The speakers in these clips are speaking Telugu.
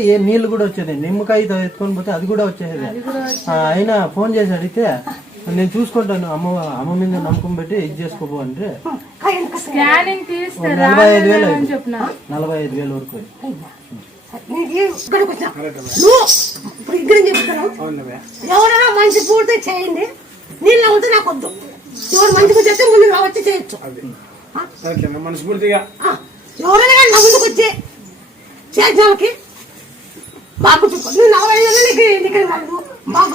ఏ నీళ్ళు కూడా వచ్చేది, నిమ్మకాయ ఎత్తుకొని పోతే అది కూడా వచ్చేది. అయినా ఫోన్ చేసి అడిగితే నేను చూసుకుంటాను అమ్మ మీద నమ్మకం పెట్టి ఇది చేసుకోబో అంటే 45,000 వరకు. ఎవరైనా మంచి పూర్తి చేయండి, నీళ్ళు అవుతే నాకు వద్దు. ఎవరు మంచిగా చెప్తే ముందు వచ్చి చేయొచ్చు. మనస్ఫూర్తిగా ఎవరైనా కానీ నా ముందుకు వచ్చి చేసిన వాళ్ళకి బాబు చెప్పు, నువ్వు 45 నీకు బాబు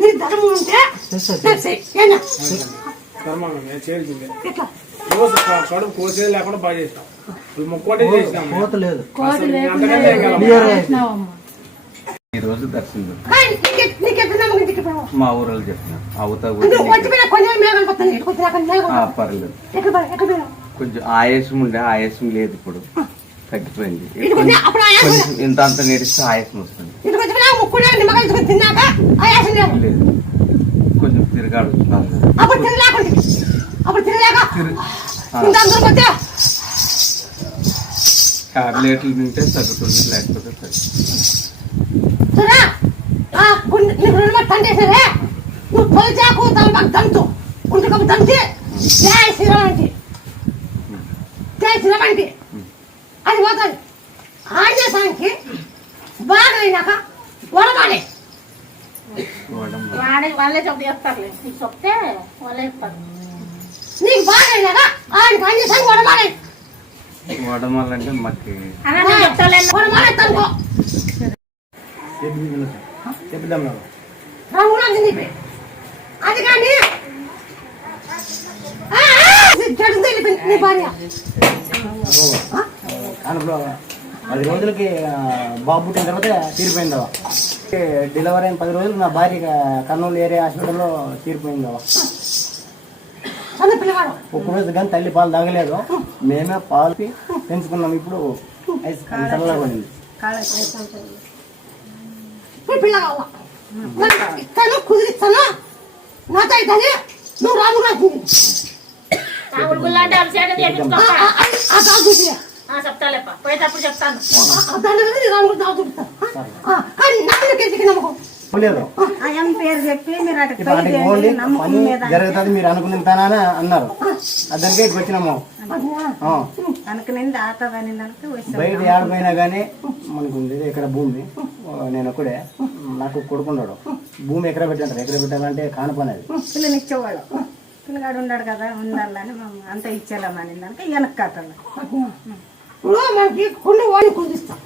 నీకు ధర్మం ఉంటే కడుపు కోసేది లేకుండా బాగా చేసినాం. మొక్కోటే చేసినాం. ఈ రోజు దర్శనం మా ఊళ్ళో చెప్పిన పర్లేదు. కొంచెం ఆయాసం ఉండే, ఆయాసం లేదు, ఇప్పుడు తగ్గిపోయింది. కొంచెం ఇంత అంత నేడిస్తే ఆయాసం వస్తుంది. లేదు, కొంచెం తిరగాడుతున్నాను. టాబ్లెట్లు తింటే తగ్గుతుంది, లేకపోతే నువ్వు పొలిచాకు దంతు ఉంటుకప్పు దంచి జయ శ్రీరామ్ అంటే అది పోతుంది. ఆంజనేయానికి బాగా అయినాక వడమాడే వాళ్ళే చెప్తారు, చెప్తే వాళ్ళే చెప్తారు. నీకు బాగా అయినాక ఆయనకి ఆంజనేయానికి వడమాడే. వడమాలంటే మాకు వడమాడే తనుకో చెప్తాం. అది కానీ నీ భార్య 10 రోజులకి బాబు పుట్టిన తర్వాత తీరిపోయిందవా. డెలివరీ అయిన 10 రోజులు నా భార్య కర్నూలు ఏరియా హాస్పిటల్లో తీరిపోయిందవా. ఒక్కరోజు కానీ తల్లి పాలు తాగలేదు, మేమే పాలు పెంచుకున్నాం. ఇప్పుడు చల్లగా పడింది. ఇస్తాను కుదిరిస్తాను నాతో అవుతుంది. నువ్వు రాము చెప్తాలేప్ప, పోయేటప్పుడు చెప్తాను. జరుగుతుంది మీరు అనుకున్నానా అన్నారు. దానికే వచ్చినాము. బయట ఆడిపోయినా కానీ మనకు ఇక్కడ భూమి నేను ఒక్కడే, నాకు కొడుకున్నాడు. భూమి ఎక్కడ పెట్టంటారు, ఎక్కడ పెట్టాలంటే కానపనేది. పిల్లనిచ్చేవాడు, పిల్లగాడు ఉన్నాడు కదా ఉండాలని అంత ఇచ్చేలామని దానికి వెనక్కి కట్టాలి. మనకి కొన్ని వాడిని కుదిస్తాం.